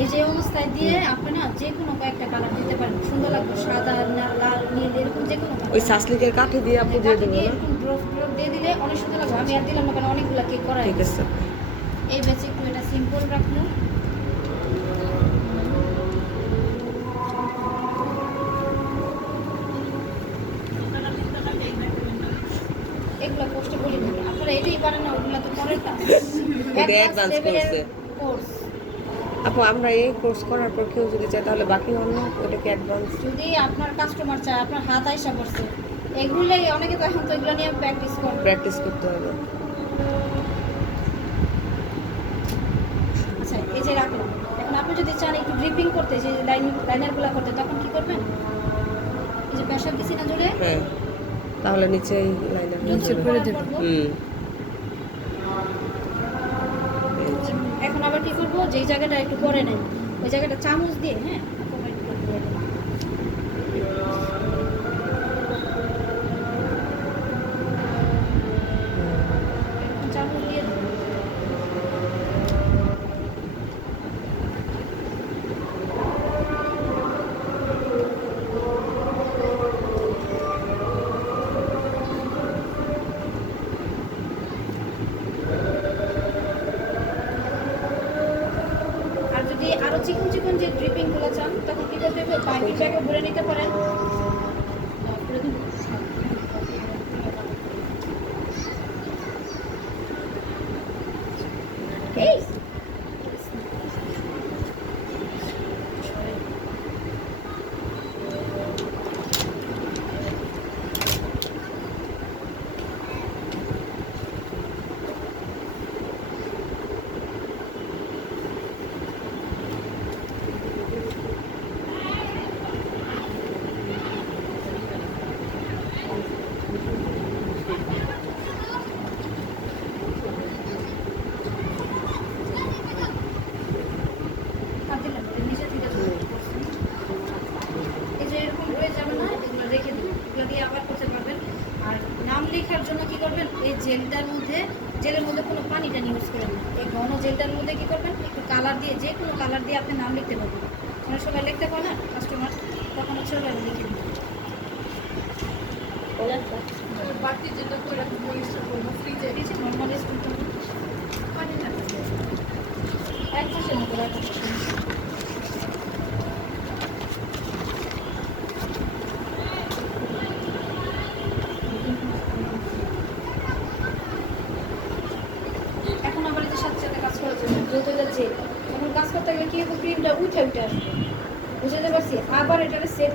এই যে অবস্থায় দিয়ে আপনি না যে কোনো কয়েকটা কালার দিতে পারেন, সুন্দর লাগবে, সাদা লাল নীল এরকম যে কোনো ওই সাসলিকের কাঠি দিয়ে আপনি দিয়ে দেবো না? এরকম ড্রপ ড্রপ দিয়ে দিলে অনেক সুন্দর লাগবে। আমি আর দিলাম না, কারণ অনেকগুলো কেক করা ঠিক আছে। এই ব্যাচে একটু এটা সিম্পল রাখবো। এগুলো পোস্টে বলি না, আপনারা এটাই পারেন না, ওগুলো তো পরেরটা এটা অ্যাডভান্স কোর্সে। কোর্স। আপু আমরা এই কোর্স করার পর কেউ যদি চায় তাহলে বাকি অন্য ওটা কি অ্যাডভান্স? যদি আপনার কাস্টমার চায়, আপনার হাত আইসা পড়ছে, এগুলোই অনেকে তো এখন তো এগুলো নিয়ে প্র্যাকটিস করতে হবে। আচ্ছা এই যে রাখলাম। এখন আপনি যদি চান একটু ড্রিপিং করতে, যে লাইনারগুলো করতে, তখন কি করবেন? এই যে পেশাব দিছি না জুড়ে, হ্যাঁ, তাহলে নিচে এই লাইনার নিচে করে দেব। এখন আবার কি করবো, যেই জায়গাটা একটু করে নেন ওই জায়গাটা চামচ দিয়ে, হ্যাঁ চামচ দিয়ে দেবো। আর যদি আরো চিকন চিকন যে ড্রিপিং গুলো চান, তখন কি করতে হবে, পাইপিং ব্যাগে ভরে নিতে পারেন। এই এরকম হয়ে যাবে না, এগুলো রেখে দেবেন, এগুলো দিয়ে আবার করতে পারবেন। আর নাম লেখার জন্য কি করবেন, এই জেলের মধ্যে কোনো পানিটা ইউজ করেন না, এই ঘন জেলটার মধ্যে কি করবেন, একটু কালার দিয়ে, যে কোনো কালার দিয়ে আপনি নাম লিখতে পারবেন। অনেক সময় লিখতে পারে না কাস্টমার, তখন হচ্ছে ওটা লিখে দিন। বাকি যেটা করে পরিষ্কার করবো ফ্রিজে দিয়েছি, নর্মাল স্কুলটা পানি থাকবে এক মাসের মতো রাখা। এখন আবার এই যে সাথে সাথে কাজ করার জন্য যেহেতু এটা জেল, এখন কাজ করতে গেলে কি হবে, ক্রিমটা উঠে আসবে, বুঝতে পারছি। আবার এটা সেট